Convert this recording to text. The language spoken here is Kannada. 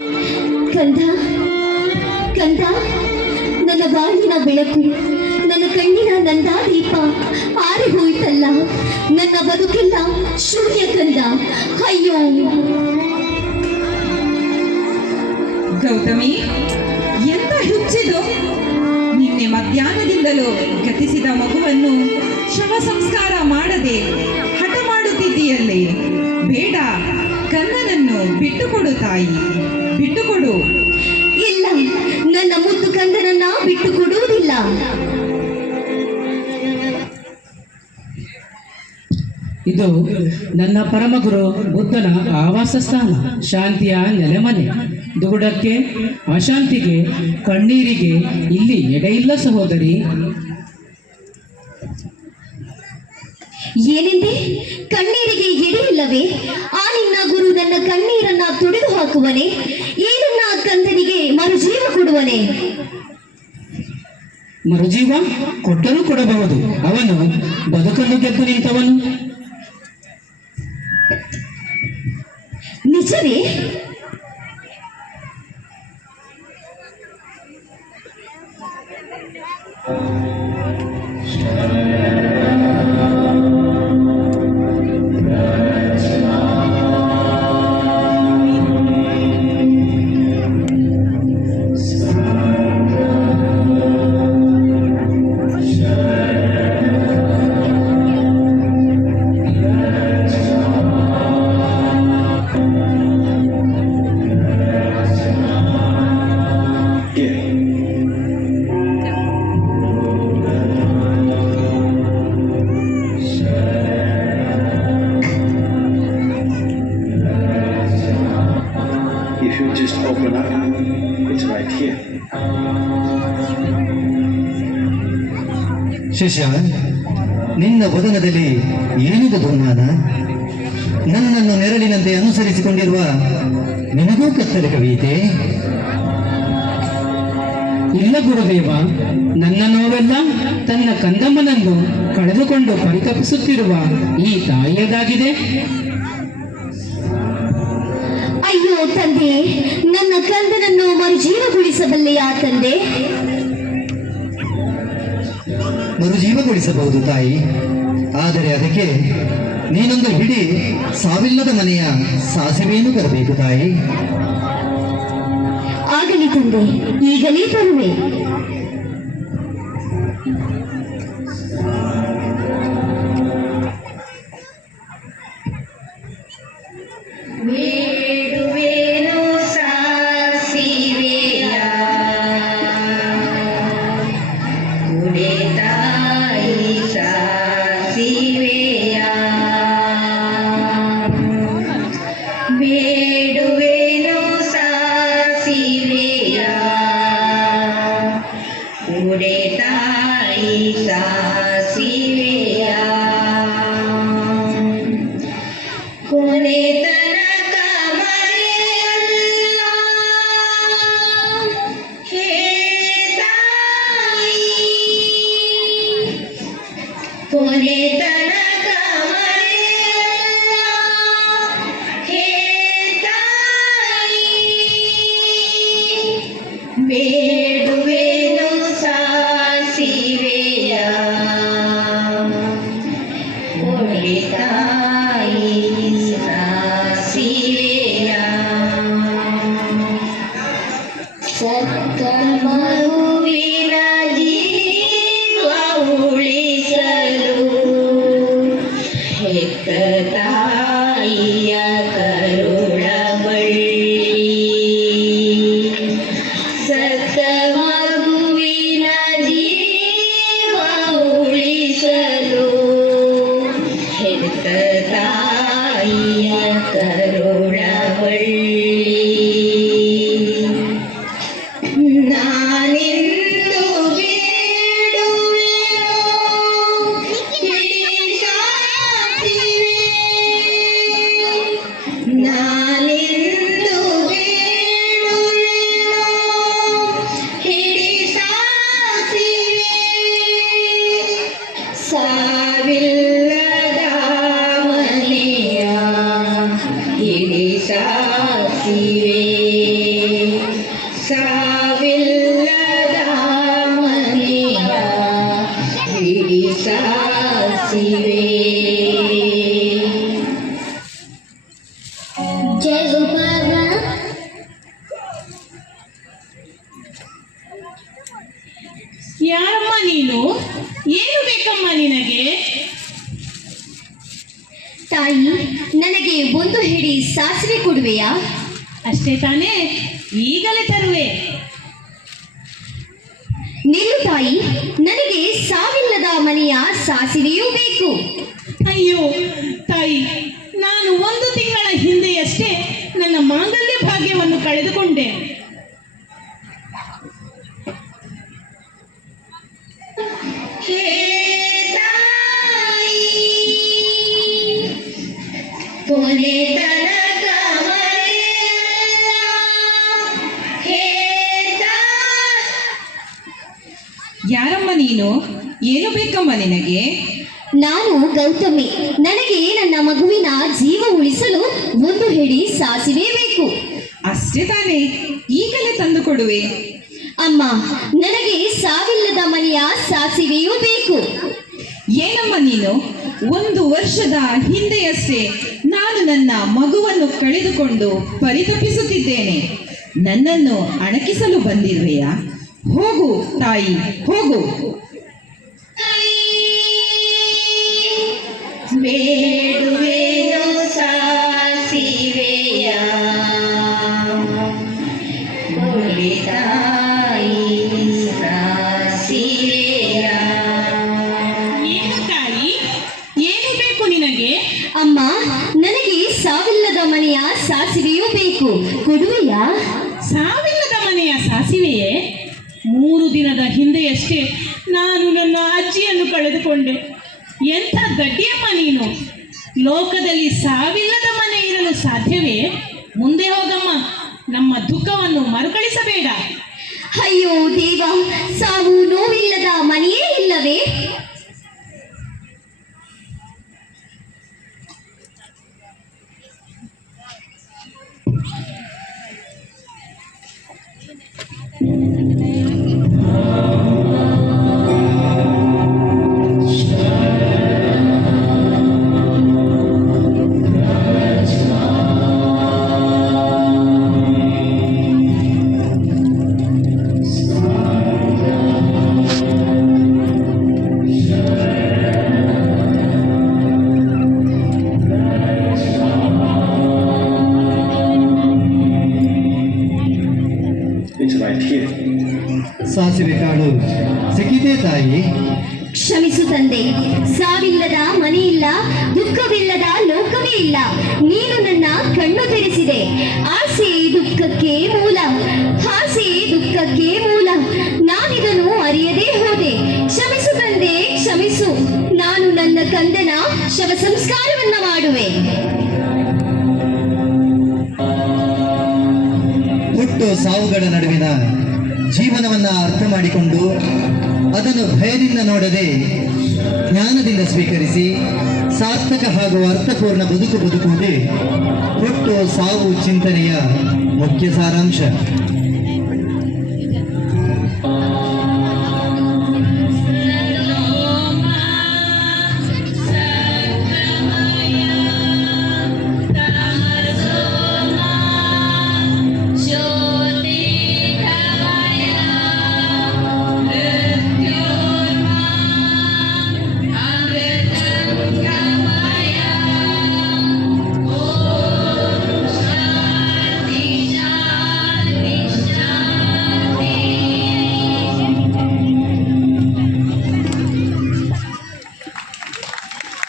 ಕಂದ ಕಂದ, ನನ್ನ ಬಾಳಿನ ಬೆಳಕು, ನನ್ನ ಕಣ್ಣಿನ ನಂದಾದೀಪ ಆರಿ ಹೋಯಿತಲ್ಲ. ನನ್ನ ಬದುಕೆಲ್ಲ ಶೂನ್ಯ ಕಂದ. ಅಯ್ಯೋ ಗೌತಮಿ, ಎಂತ ಹುಚ್ಚಿದು! ನಿನ್ನೆ ಮಧ್ಯಾಹ್ನದಿಂದಲೂ ಗತಿಸಿದ ಮಗುವನ್ನು ಶವ ಸಂಸ್ಕಾರ ಮಾಡದೆ ಹಠ ಮಾಡುತ್ತಿದ್ದೀಯಲ್ಲೇ. ಬೇಡ, ಕಂದನನ್ನು ಬಿಟ್ಟುಕೊಡು ತಾಯಿ, ಬಿಟ್ಟುಕೊಡು. ಇಲ್ಲ, ನನ್ನ ಮುದ್ದು ಕಂದನನ್ನ ಬಿಟ್ಟು ಕೊಡುವುದಿಲ್ಲ. ಇದು ನನ್ನ ಪರಮಗುರು ಬುದ್ಧನ ಆವಾಸ ಸ್ಥಾನ, ಶಾಂತಿಯ ನೆಲೆಮನೆ. ದುಗುಡಕ್ಕೆ, ಅಶಾಂತಿಗೆ, ಕಣ್ಣೀರಿಗೆ ಇಲ್ಲಿ ಎಡೆಯಿಲ್ಲ ಸಹೋದರಿ. ಏನೆಂದೆ? ಕಣ್ಣೀರಿಗೆ ಎಡೆಯಿಲ್ಲವೇ? ಆ ನಿನ್ನ ಗುರು ನನ್ನ ಕಣ್ಣೀರನ್ನ ತೊಡೆದು ಹಾಕುವನೆ? ಏನನ್ನ ಕಂದನಿಗೆ ಮರುಜೀವ ಕೊಡುವನೆ? ಮರುಜೀವ ಕೊಟ್ಟರೂ ಕೊಡಬಹುದು. ಅವನು ಬದುಕನ್ನು ಗೆದ್ದು ನಿಂತವನು. ನಿಜವೇ? ಶಿಷ್ಯ, ನಿನ್ನ ವದನದಲ್ಲಿ ಏನಿದು ದುರ್ಮಾನ? ನನ್ನನ್ನು ನೆರಳಿನಂತೆ ಅನುಸರಿಸಿಕೊಂಡಿರುವ ನಿನಗೂ ಕತ್ತಲೆ ಕವಿಯಿತೆ? ಇಲ್ಲ ಗುರುದೇವ, ನನ್ನ ನೋವೆಲ್ಲ ತನ್ನ ಕಂದಮ್ಮನನ್ನು ಕಳೆದುಕೊಂಡು ಪರಿತಪಿಸುತ್ತಿರುವ ಈ ತಾಯಿಯದಾಗಿದೆ. ಅಯ್ಯೋ ತಂದೆ, ನನ್ನ ಕಂದನನ್ನು ಮರುಜೀವಗೊಳಿಸಬಲ್ಲೆಯಾ ತಂದೆ? ಮರುಜೀವಗೊಳಿಸಬಹುದು ತಾಯಿ, ಆದರೆ ಅದಕ್ಕೆ ನೀನೊಂದು ಹಿಡಿ ಸಾವಿಲ್ಲದ ಮನೆಯ ಸಾಸಿವೆಯನ್ನು ತರಬೇಕು ತಾಯಿ. ಆಗಲಿ ತಂದೆ, ಈಗಲೇ ತರುವೆ. ಕರುಳವಳ್ಳಿ ನೀನು? ಏನು ಬೇಕಮ್ಮ ನಿನಗೆ? ತಾಯಿ, ನನಗೆ ಒಂದು ಹಿಡಿ ಸಾಸಿವೆ ಕೊಡುವೆಯಾ? ಅಷ್ಟೇ ತಾನೇ, ಈಗಲೇ ತರುವೆ. ನಿಲ್ಲು ತಾಯಿ, ನನಗೆ ಸಾವಿಲ್ಲದ ಮನೆಯ ಸಾಸಿವೆಯೂ ಬೇಕು. ಅಯ್ಯೋ ತಾಯಿ, ನಾನು 1 ತಿಂಗಳ ಹಿಂದೆಯಷ್ಟೇ ನನ್ನ ಮಾಂಗಲ್ಯ ಭಾಗ್ಯವನ್ನು ಕಳೆದುಕೊಂಡೆ. ಯಾರಮ್ಮ ನೀನು? ಏನು ಬೇಕಮ್ಮ ನಿನಗೆ? ನಾನು ಗೌತಮಿ. ನನಗೆ ನನ್ನ ಮಗುವಿನ ಜೀವ ಉಳಿಸಲು ಒಂದು ಹಿಡಿ ಸಾಸಿವೆ ಬೇಕು. ಅಷ್ಟೇ ತಾನೇ, ಈಗಲೇ ತಂದು ಕೊಡುವೆ. ಅಮ್ಮ, ನನಗೆ ಸಾವಿಲ್ಲದ ಮನೆಯ ಸಾಸಿವೆಯೂ ಬೇಕು. ಏನಮ್ಮ ನೀನು? 1 ವರ್ಷದ ಹಿಂದೆಯಷ್ಟೇ ನಾನು ನನ್ನ ಮಗುವನ್ನು ಕಳೆದುಕೊಂಡು ಪರಿತಪಿಸುತ್ತಿದ್ದೇನೆ. ನನ್ನನ್ನು ಅಣಕಿಸಲು ಬಂದಿರುವೆಯಾ? ಹೋಗು ತಾಯಿ, ಹೋಗು. ಬೇಡುವೆನು ಸಾಸಿವೆಯ ತಾಯಿ, ಸಾಸಿವೆಯ. ಏನು ತಾಯಿ, ಏನು ಬೇಕು ನಿನಗೆ? ಅಮ್ಮ, ನನಗೆ ಸಾವಿಲ್ಲದ ಮನೆಯ ಸಾಸಿವೆಯೂ ಬೇಕು. ಕೊಡುವೆಯಾ? ಸಾವಿಲ್ಲದ ಮನೆಯ ಸಾಸಿವೆಯೇ? 3 ದಿನದ ಹಿಂದೆಯಷ್ಟೇ ನಾನು ನನ್ನ ಅಜ್ಜಿಯನ್ನು ಕಳೆದುಕೊಂಡೆ. ಎಂಥ ಗಡ್ಡಿಯಮ್ಮ ನೀನು! ಲೋಕದಲ್ಲಿ ಸಾವಿಲ್ಲದ ಮನೆ ಇರಲು ಸಾಧ್ಯವೇ? ಮುಂದೆ ಹೋಗಮ್ಮ, ನಮ್ಮ ದುಃಖವನ್ನು ಮರುಕಳಿಸಬೇಡ. ಅಯ್ಯೋ ದೇವ, ಸಾವು ನೋವಿಲ್ಲದ ಮನೆಯೇ ಇಲ್ಲವೇ? ಸಾಸಿವೆ ಕಾಳು ಸಿಕ್ಕಿದೆ ತಾಯಿ. ಕ್ಷಮಿಸು ತಂದೆ, ಸಾವಿಲ್ಲದ ಮನೆಯಿಲ್ಲ, ದುಃಖವಿಲ್ಲದ ಲೋಕವೇ ಇಲ್ಲ. ನೀನು ನನ್ನ ಕಣ್ಣು ತೆರೆಸಿದೆ. ಆಸೆ ದುಃಖಕ್ಕೆ ಮೂಲ, ಆಸೆ ದುಃಖಕ್ಕೆ ಮೂಲ. ನಾನಿದನ್ನು ಅರಿಯದೇ ಹೋದೆ. ಕ್ಷಮಿಸು ತಂದೆ, ಕ್ಷಮಿಸು. ನಾನು ನನ್ನ ಕಂದನ ಶವ ಸಂಸ್ಕಾರವನ್ನ ಮಾಡುವೆ. ಹುಟ್ಟು ಸಾವುಗಳ ನಡುವಿನ ಜೀವನವನ್ನ ಅರ್ಥ ಮಾಡಿಕೊಂಡು ಅದನ್ನು ಭಯದಿಂದ ನೋಡದೆ ಜ್ಞಾನದಿಂದ ಸ್ವೀಕರಿಸಿ ಸಾರ್ಥಕ ಹಾಗೂ ಅರ್ಥಪೂರ್ಣ ಬದುಕುವುದೇ ಹುಟ್ಟು ಸಾವು ಚಿಂತನೆಯ ಮುಖ್ಯ ಸಾರಾಂಶ.